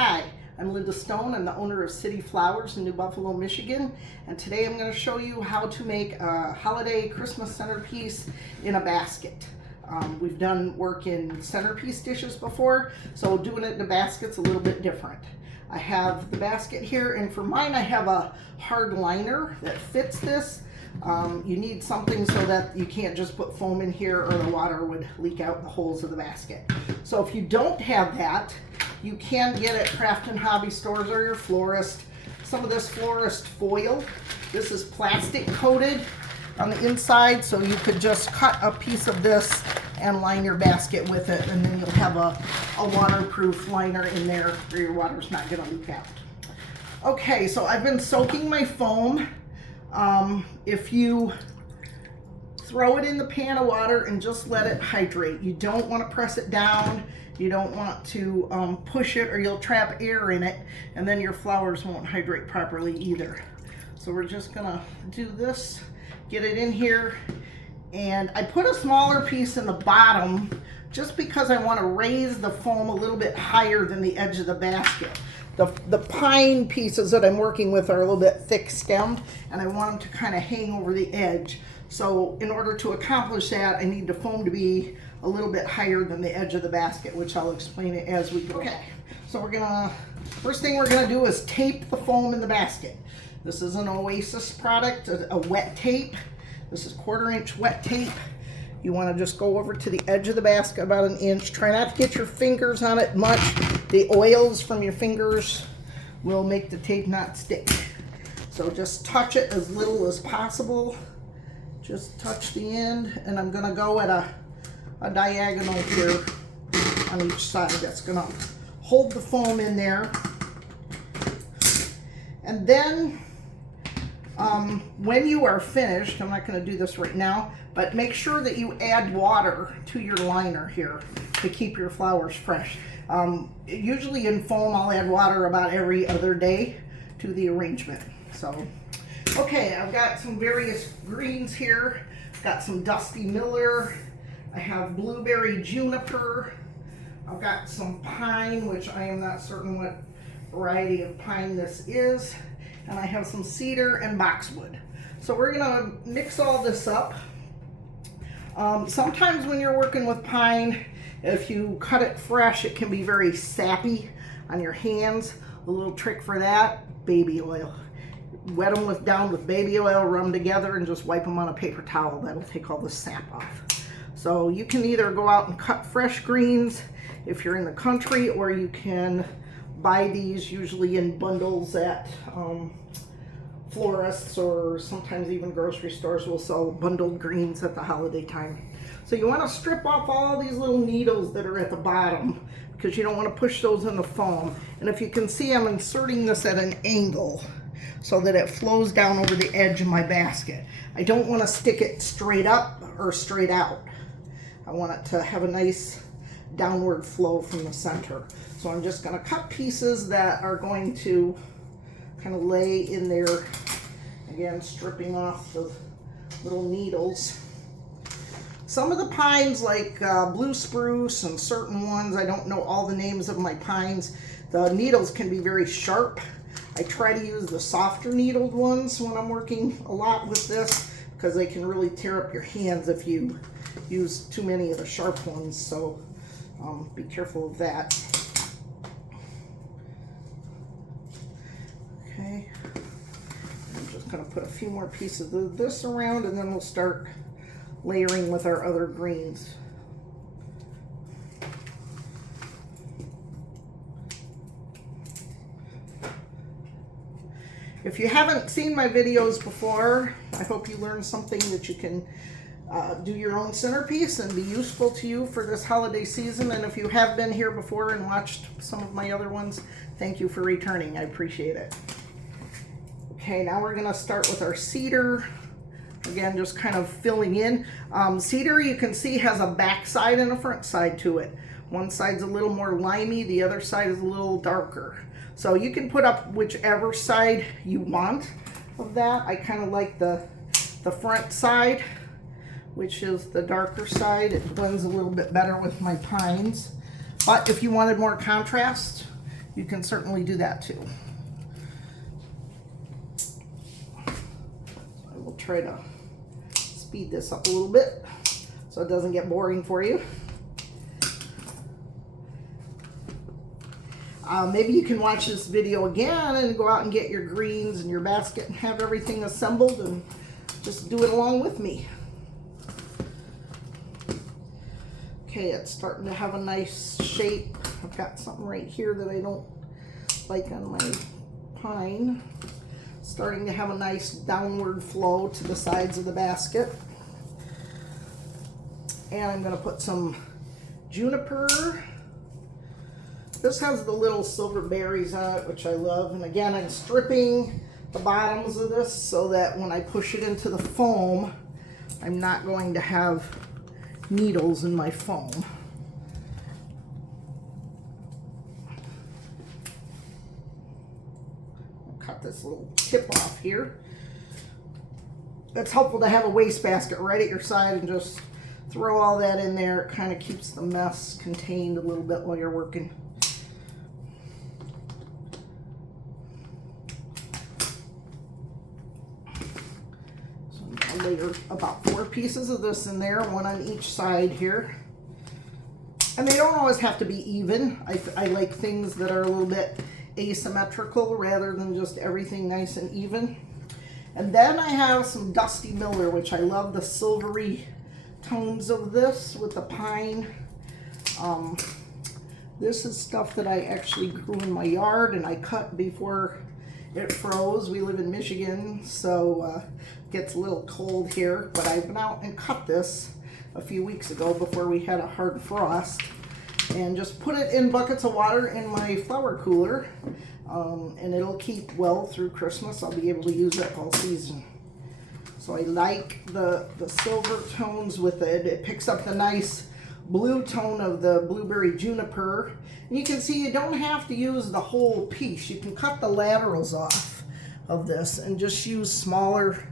Hi, I'm Linda Stone. I'm the owner of City Flowers in New Buffalo, Michigan, and today I'm going to show you how to make a holiday Christmas centerpiece in a basket. We've done work in centerpiece dishes before, so doing it in a basket's a little bit different. I have the basket here, and for mine I have a hard liner that fits this. You need something so that you can't just put foam in here or the water would leak out the holes of the basket. So if you don't have that, you can get it at craft and hobby stores or your florist. Some of this florist foil. This is plastic coated on the inside, so you could just cut a piece of this and line your basket with it, and then you'll have a waterproof liner in there where your water's not gonna leak out. Okay, so I've been soaking my foam. If you throw it in the pan of water and just let it hydrate, you don't want to press it down. You don't want to push it or you'll trap air in it, and then your flowers won't hydrate properly either. So we're just gonna do this, get it in here, and I put a smaller piece in the bottom just because I want to raise the foam a little bit higher than the edge of the basket. The pine pieces that I'm working with are a little bit thick stemmed, and I want them to kind of hang over the edge. So in order to accomplish that, I need the foam to be a little bit higher than the edge of the basket, which I'll explain it as we go. Okay, so first thing we're gonna do is tape the foam in the basket. This is an Oasis product, a wet tape. This is 1/4 inch wet tape. You want to just go over to the edge of the basket about 1 inch. Try not to get your fingers on it much. The oils from your fingers will make the tape not stick. So just touch it as little as possible. Just touch the end, and I'm gonna go at a diagonal here on each side. That's gonna hold the foam in there. And then when you are finished, I'm not gonna do this right now, but make sure that you add water to your liner here to keep your flowers fresh. Usually in foam, I'll add water about every other day to the arrangement. So, okay, I've got some various greens here. Got some Dusty Miller. I have blueberry juniper. I've got some pine, which I am not certain what variety of pine this is. And I have some cedar and boxwood. So we're gonna mix all this up. Sometimes when you're working with pine, if you cut it fresh, it can be very sappy on your hands. A little trick for that, baby oil. Wet them down with baby oil, rub them together, and just wipe them on a paper towel. That'll take all the sap off. So you can either go out and cut fresh greens if you're in the country, or you can buy these usually in bundles at florists, or sometimes even grocery stores will sell bundled greens at the holiday time. So you want to strip off all these little needles that are at the bottom, because you don't want to push those in the foam. And if you can see, I'm inserting this at an angle so that it flows down over the edge of my basket. I don't want to stick it straight up or straight out. I want it to have a nice downward flow from the center. So I'm just going to cut pieces that are going to kind of lay in there, again stripping off the little needles. Some of the pines, like blue spruce and certain ones, I don't know all the names of my pines, the needles can be very sharp. I try to use the softer needled ones when I'm working a lot with this, because they can really tear up your hands if you use too many of the sharp ones, so be careful of that. Okay, I'm just going to put a few more pieces of this around, and then we'll start layering with our other greens. If you haven't seen my videos before, I hope you learned something that you can do your own centerpiece and be useful to you for this holiday season. And if you have been here before and watched some of my other ones, thank you for returning. I appreciate it. Okay, now we're gonna start with our cedar. Again, just kind of filling in. Cedar, you can see, has a back side and a front side to it. One side's a little more limey, the other side is a little darker. So you can put up whichever side you want of that. I kind of like the front side, which is the darker side. It blends a little bit better with my pines. But if you wanted more contrast, you can certainly do that too. I will try to speed this up a little bit so it doesn't get boring for you. Maybe you can watch this video again and go out and get your greens and your basket and have everything assembled and just do it along with me. Okay, it's starting to have a nice shape. I've got something right here that I don't like on my pine. Starting to have a nice downward flow to the sides of the basket. And I'm going to put some juniper. This has the little silver berries on it, which I love. And again, I'm stripping the bottoms of this so that when I push it into the foam, I'm not going to have needles in my foam. I'll cut this little tip off here. It's helpful to have a wastebasket right at your side and just throw all that in there. It kind of keeps the mess contained a little bit while you're working. Layer about 4 pieces of this in there, 1 on each side here. And they don't always have to be even. I like things that are a little bit asymmetrical rather than just everything nice and even. And then I have some Dusty Miller, which I love the silvery tones of this with the pine. This is stuff that I actually grew in my yard and I cut before it froze. We live in Michigan, so it gets a little cold here, but I went out and cut this a few weeks ago before we had a hard frost and just put it in buckets of water in my flower cooler, and it'll keep well through Christmas. I'll be able to use it all season. So I like the silver tones with it. It picks up the nice blue tone of the blueberry juniper. And you can see you don't have to use the whole piece. You can cut the laterals off of this and just use smaller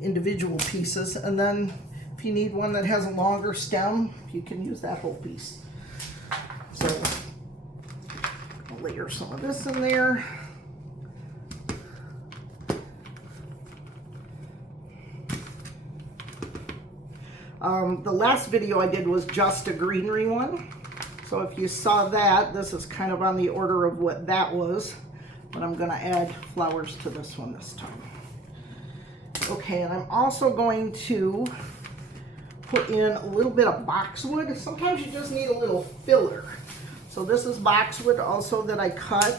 individual pieces. And then if you need one that has a longer stem, you can use that whole piece. So I'll layer some of this in there. The last video I did was just a greenery one. So if you saw that, this is kind of on the order of what that was. But I'm going to add flowers to this one this time. Okay, and I'm also going to put in a little bit of boxwood. Sometimes you just need a little filler. So this is boxwood also that I cut.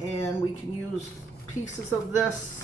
And we can use pieces of this.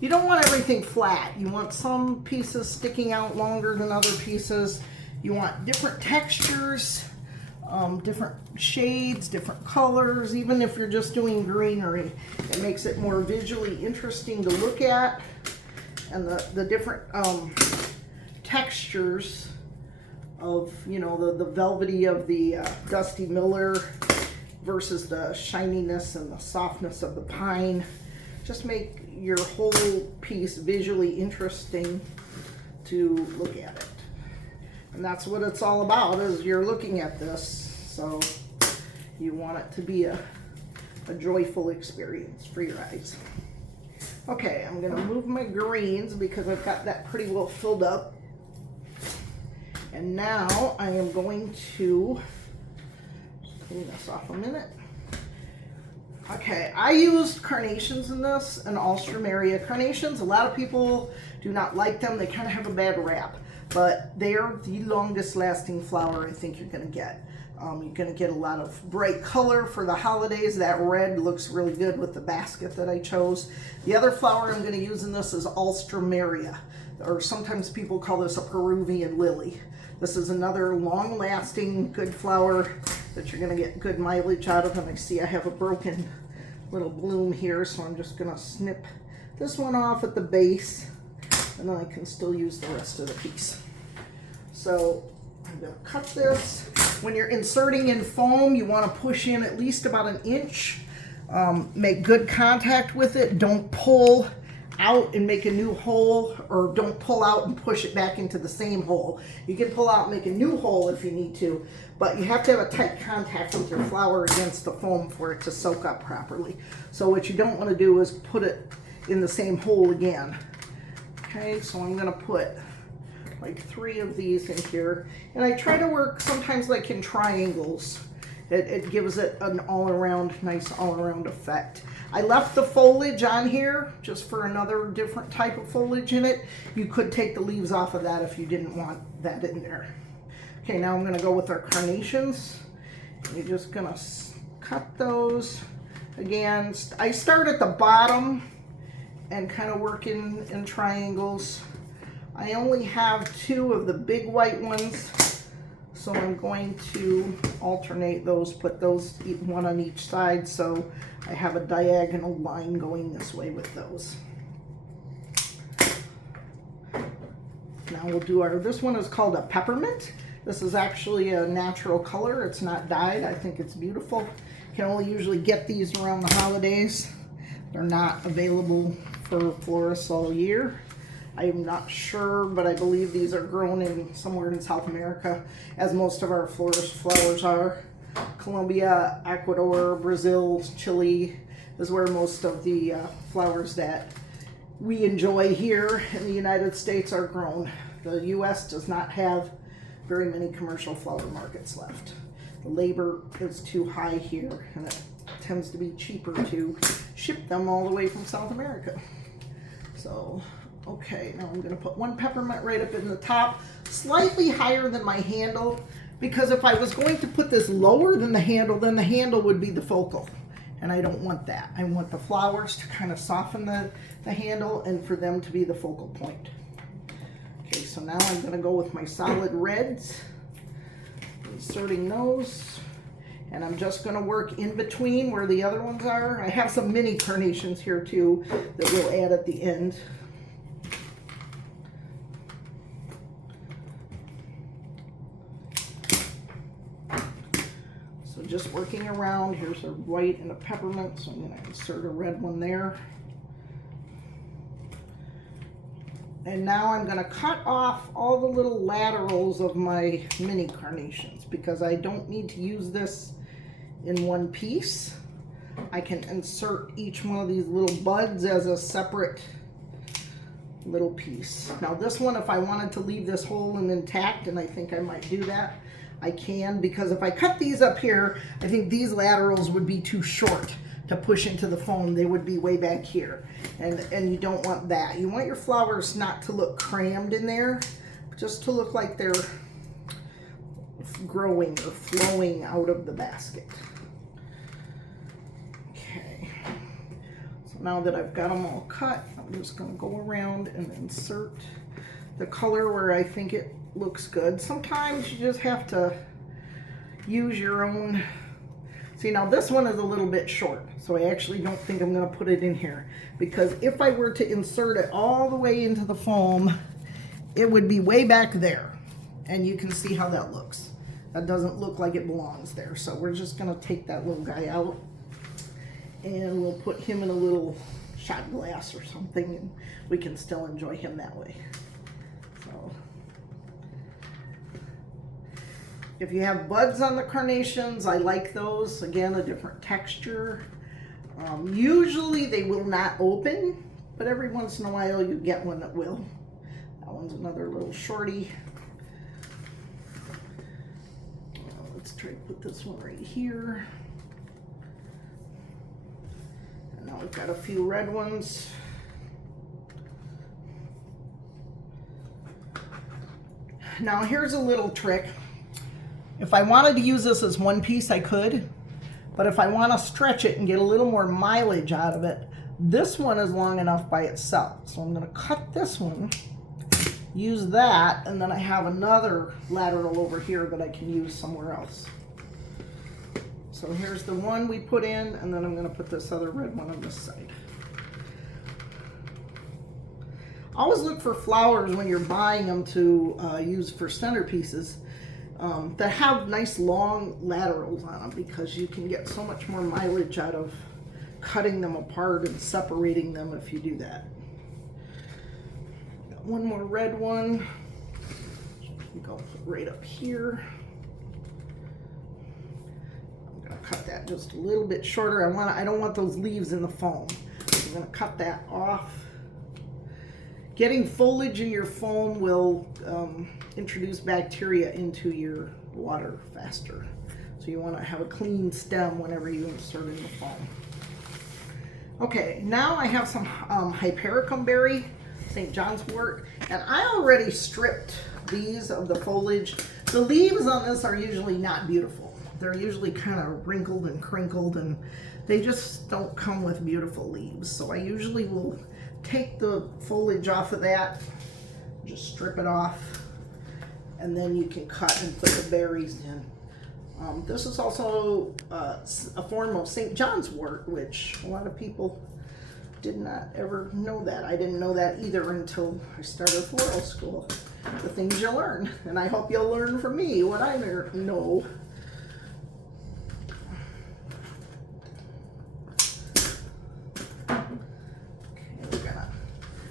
You don't want everything flat. You want some pieces sticking out longer than other pieces. You want different textures, different shades, different colors. Even if you're just doing greenery, it makes it more visually interesting to look at. And the different textures of, you know, the velvety of the Dusty Miller versus the shininess and the softness of the pine just make your whole piece visually interesting to look at it. And that's what it's all about, is you're looking at this. So you want it to be a joyful experience for your eyes. Okay, I'm gonna move my greens because I've got that pretty well filled up. And now I am going to just clean this off a minute. Okay, I used carnations in this, and Alstroemeria carnations. A lot of people do not like them. They kind of have a bad rap, but they are the longest lasting flower I think you're gonna get. You're gonna get a lot of bright color for the holidays. That red looks really good with the basket that I chose. The other flower I'm gonna use in this is Alstroemeria, or sometimes people call this a Peruvian lily. This is another long lasting good flower that you're gonna get good mileage out of. And I see I have a broken little bloom here, so I'm just gonna snip this one off at the base, and then I can still use the rest of the piece. So I'm gonna cut this. When you're inserting in foam, you wanna push in at least about 1 inch. Make good contact with it. Don't pull out and make a new hole, or don't pull out and push it back into the same hole. You can pull out and make a new hole if you need to, but you have to have a tight contact with your flour against the foam for it to soak up properly. So what you don't want to do is put it in the same hole again. Okay, so I'm going to put like 3 of these in here, and I try to work sometimes like in triangles. It gives it an all-around, nice all-around effect. I left the foliage on here just for another different type of foliage in it. You could take the leaves off of that if you didn't want that in there. Okay, now I'm going to go with our carnations. You're just going to cut those. Again, I start at the bottom and kind of work in triangles. I only have 2 of the big white ones, so I'm going to alternate those, put those one on each side, so I have a diagonal line going this way with those. Now we'll do this one is called a peppermint. This is actually a natural color. It's not dyed. I think it's beautiful. You can only usually get these around the holidays. They're not available for florists all year. I'm not sure, but I believe these are grown somewhere in South America, as most of our florist flowers are. Colombia, Ecuador, Brazil, Chile is where most of the flowers that we enjoy here in the United States are grown. The U.S. does not have very many commercial flower markets left. The labor is too high here, and it tends to be cheaper to ship them all the way from South America. So, okay, now I'm going to put 1 peppermint right up in the top, slightly higher than my handle, because if I was going to put this lower than the handle, then the handle would be the focal, and I don't want that. I want the flowers to kind of soften the handle and for them to be the focal point. Okay, so now I'm going to go with my solid reds, inserting those, and I'm just going to work in between where the other ones are. I have some mini carnations here too that we'll add at the end. So just working around. Here's a white and a peppermint, so I'm going to insert a red one there. And now I'm going to cut off all the little laterals of my mini carnations because I don't need to use this in one piece. I can insert each one of these little buds as a separate little piece. Now this one, if I wanted to leave this whole and intact, and I think I might do that, I can, because if I cut these up here, I think these laterals would be too short to push into the foam. They would be way back here, and you don't want that. You want your flowers not to look crammed in there, just to look like they're growing or flowing out of the basket. Okay, so now that I've got them all cut, I'm just going to go around and insert the color where I think it looks good. Sometimes you just have to use your own. See, now this one is a little bit short, so I actually don't think I'm going to put it in here, because if I were to insert it all the way into the foam, it would be way back there, and you can see how that looks. That doesn't look like it belongs there, so we're just going to take that little guy out, and we'll put him in a little shot glass or something, and we can still enjoy him that way. So, if you have buds on the carnations, I like those. Again, a different texture. Usually they will not open, but every once in a while you get one that will. That one's another little shorty. Let's try to put this one right here. And now we've got a few red ones. Now here's a little trick. If I wanted to use this as one piece, I could, but if I want to stretch it and get a little more mileage out of it, this one is long enough by itself. So I'm going to cut this one, use that, and then I have another lateral over here that I can use somewhere else. So here's the one we put in, and then I'm going to put this other red one on this side. Always look for flowers when you're buying them to use for centerpieces that have nice long laterals on them, because you can get so much more mileage out of cutting them apart and separating them if you do that. one more red one. I think I'll put right up here. I'm gonna cut that just a little bit shorter. I don't want those leaves in the foam. I'm gonna cut that off. Getting foliage in your foam will introduce bacteria into your water faster. So you want to have a clean stem whenever you insert in the foam. Okay, now I have some Hypericum berry, St. John's wort, and I already stripped these of the foliage. The leaves on this are usually not beautiful. They're usually kind of wrinkled and crinkled, and they just don't come with beautiful leaves. So I usually will take the foliage off of that, just strip it off, and then you can cut and put the berries in. This is also a form of St. John's wort, which a lot of people did not ever know that. I didn't know that either until I started floral school. The things you learn, and I hope you'll learn from me what I know.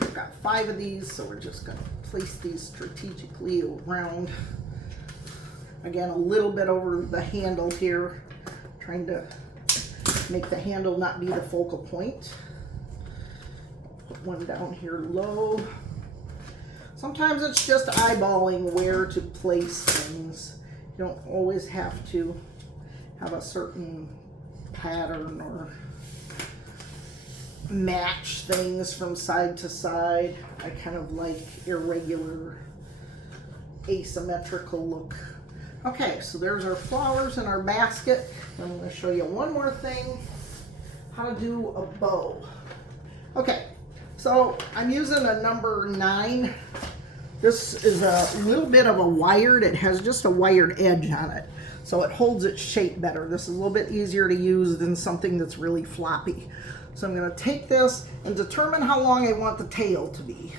We've got 5 of these, so we're just gonna place these strategically around. Again, a little bit over the handle here, trying to make the handle not be the focal point. Put one down here low. Sometimes it's just eyeballing where to place things. You don't always have to have a certain pattern or match things from side to side. I kind of like irregular, asymmetrical look. Okay, so there's our flowers in our basket. I'm going to show you one more thing, how to do a bow. Okay, so I'm using a number 9. This is a little bit of a wired, it has just a wired edge on it, so it holds its shape better. This is a little bit easier to use than something that's really floppy. So I'm going to take this and determine how long I want the tail to be.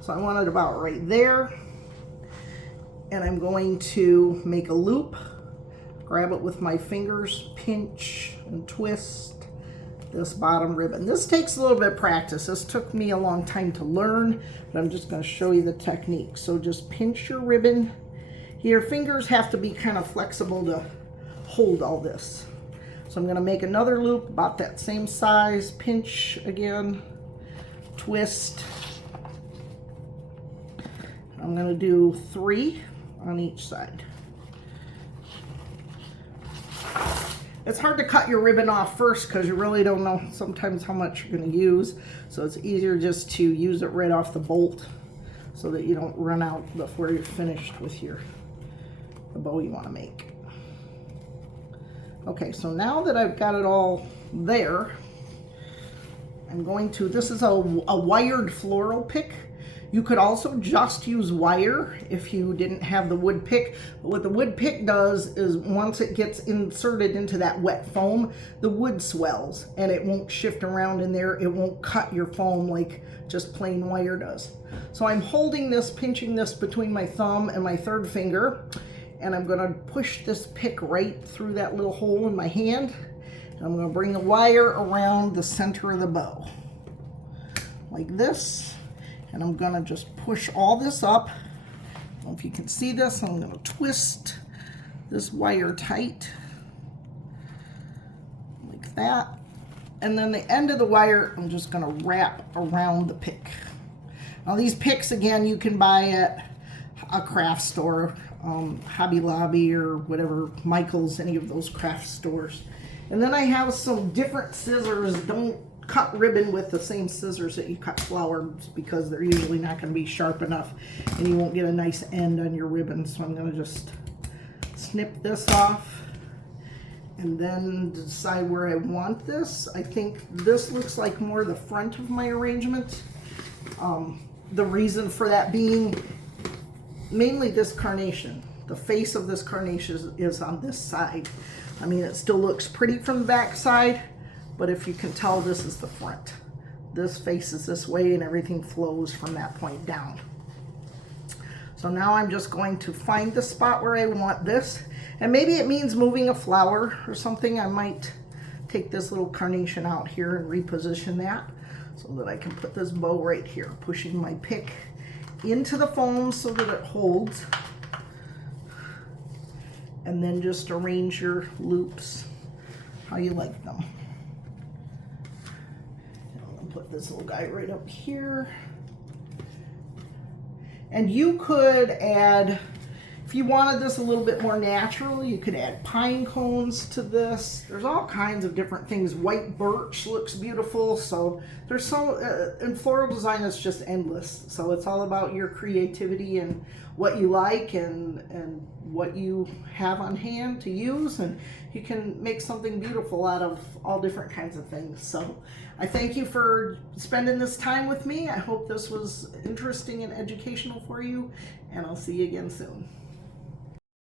So I want it about right there. And I'm going to make a loop, grab it with my fingers, pinch and twist this bottom ribbon. This takes a little bit of practice. This took me a long time to learn, but I'm just going to show you the technique. So just pinch your ribbon. Your fingers have to be kind of flexible to hold all this. So I'm going to make another loop about that same size, pinch again, twist. I'm going to do 3 on each side. It's hard to cut your ribbon off first because you really don't know sometimes how much you're going to use. So it's easier just to use it right off the bolt so that you don't run out before you're finished with the bow you want to make. Okay, so now that I've got it all there, I'm going to, this is a wired floral pick. You could also just use wire if you didn't have the wood pick. But what the wood pick does is once it gets inserted into that wet foam, the wood swells and it won't shift around in there. It won't cut your foam like just plain wire does. So I'm holding this, pinching this between my thumb and my 3rd finger, and I'm going to push this pick right through that little hole in my hand. And I'm going to bring the wire around the center of the bow like this. And I'm gonna just push all this up. I don't know if you can see this. I'm gonna twist this wire tight like that. And then the end of the wire, I'm just gonna wrap around the pick. Now these picks, again, you can buy at a craft store, Hobby Lobby or whatever, Michael's, any of those craft stores. And then I have some different scissors. Don't cut ribbon with the same scissors that you cut flowers because they're usually not going to be sharp enough and you won't get a nice end on your ribbon. So I'm going to just snip this off and then decide where I want this. I think this looks like more the front of my arrangement. The reason for that being mainly this carnation. The face of this carnation is on this side. I mean, it still looks pretty from the back side, but if you can tell, this is the front. This faces this way and everything flows from that point down. So now I'm just going to find the spot where I want this. And maybe it means moving a flower or something. I might take this little carnation out here and reposition that so that I can put this bow right here, pushing my pick into the foam so that it holds. And then just arrange your loops how you like them. I'm gonna put this little guy right up here. And you could add, if you wanted this a little bit more natural, you could add pine cones to this. There's all kinds of different things. White birch looks beautiful. So there's so, in floral design, it's just endless. So it's all about your creativity and what you like and what you have on hand to use. And you can make something beautiful out of all different kinds of things. So I thank you for spending this time with me. I hope this was interesting and educational for you. And I'll see you again soon.